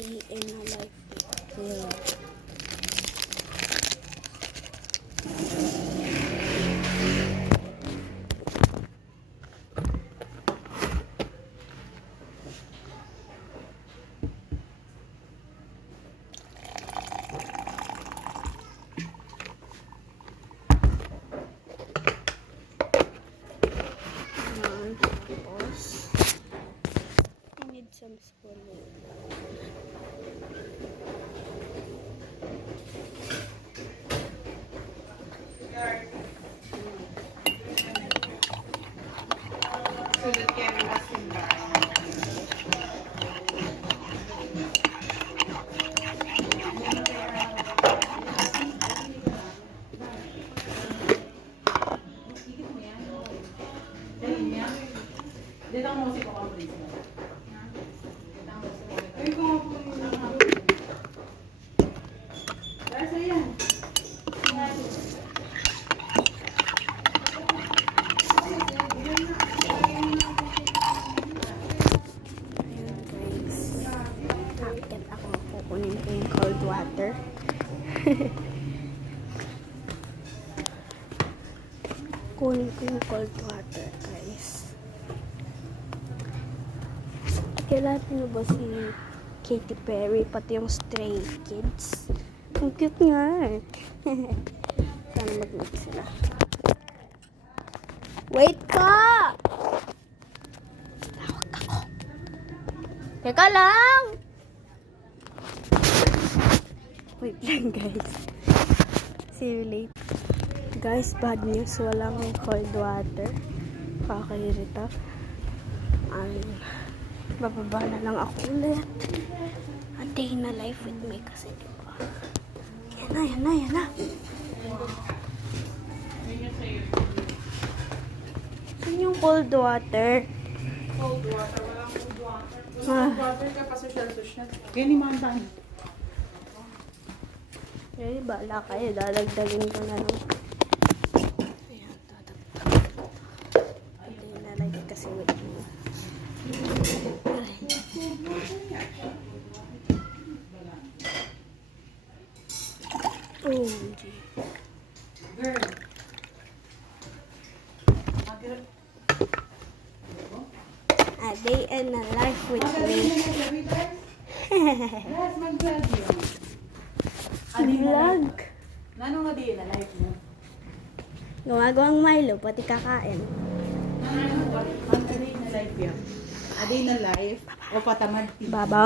day in a life with me. I need some spoon. Dito ang musik ko ang please. Akit ako, kukunin ko yung cold water. Kunin ko yung cold water, guys. Kilala niyo ba si Katy Perry, pati yung Stray Kids? Ang cute nga eh. Sana mag-meet sila. Wait ka! Tawag ako. Teka lang! Wait lang, guys. See you later. Guys, bad news. Walang cold water. Kakairita. Bababa na lang ako ulit. A day na life with me kasi diba. Yan na. Saan yung cold water? Cold water, walang cold water. Cold water ka pa social. Kaya ni Mantan. Eh, bala kayo. Dadagdagin ko na lang. Ayan, dadagdag. A day na life kasi with me. OMG. Girl. A day and a life with me. Yes, mag-vlog yun. Vlog. Nanong nga di na live mo? Gumagawang Milo, pati kakain. Nanong ba? A day na live yun. A day na live. O patamad. Baba.